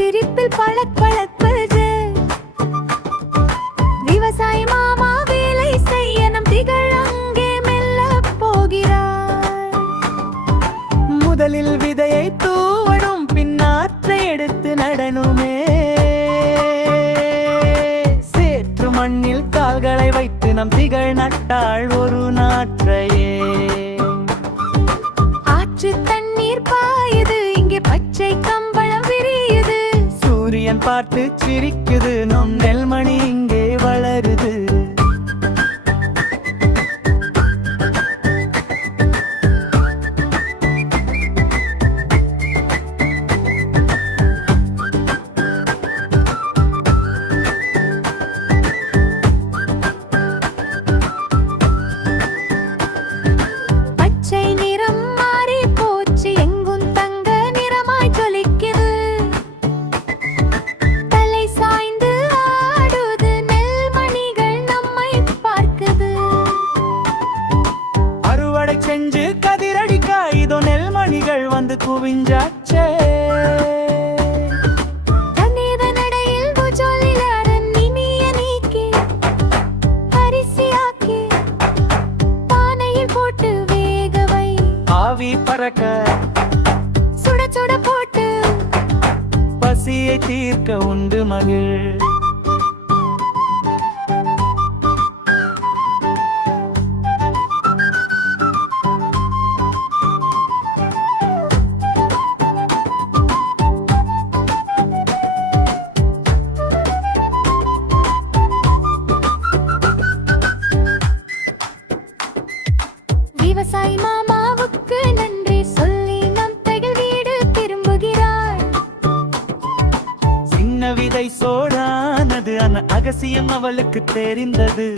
சிரிப்பில் பழப்பழப்பது. விவசாயி மாமா வேலை செய்ய நம் திகழ் அங்கே மெல்ல போகிறார். முதலில் விதையை தூவணும், பின்னாற்றை எடுத்து நடனுமே. சேற்று மண்ணில் கால்களை வைத்து நம் திகழ் நட்டாள் ஒரு நாற்றையே. ஆற்று தண்ணீர் பாயுது, இங்கே பச்சை கம்பளம் விரியுது. சூரியன் பார்த்து சிரிக்குது, நம் நெல்மணி இங்கே வளருது. பச்சை நிறம் மாறி போச்சு, எங்கும் தங்க நிறமாய் ஜொலிக்குது. தலை சாய்ந்து ஆடுது, நெல்மணிகள் நம்மை பார்க்குது. அறுவடை செஞ்சு கதிரடிக்க இதோ நெல்மணிகள் வந்து குவிஞ்சாச்சே. தன்னித நடையில் புஜொலிலாடன் இனிய நீக்கி அரிசியாக்கி பானையில் போட்டு வேகவை. ஆவி பறக்க சுட சுட போட்டு பசியை தீர்க்க உண்டு மகிழ். விவசாயி மாமாவுக்கு நன்றி சொல்லி நம் தகில் வீடு திரும்புகிறாள். சின்ன விதை சோடானது, அந்த அகசியம் அவளுக்கு தெரிந்தது.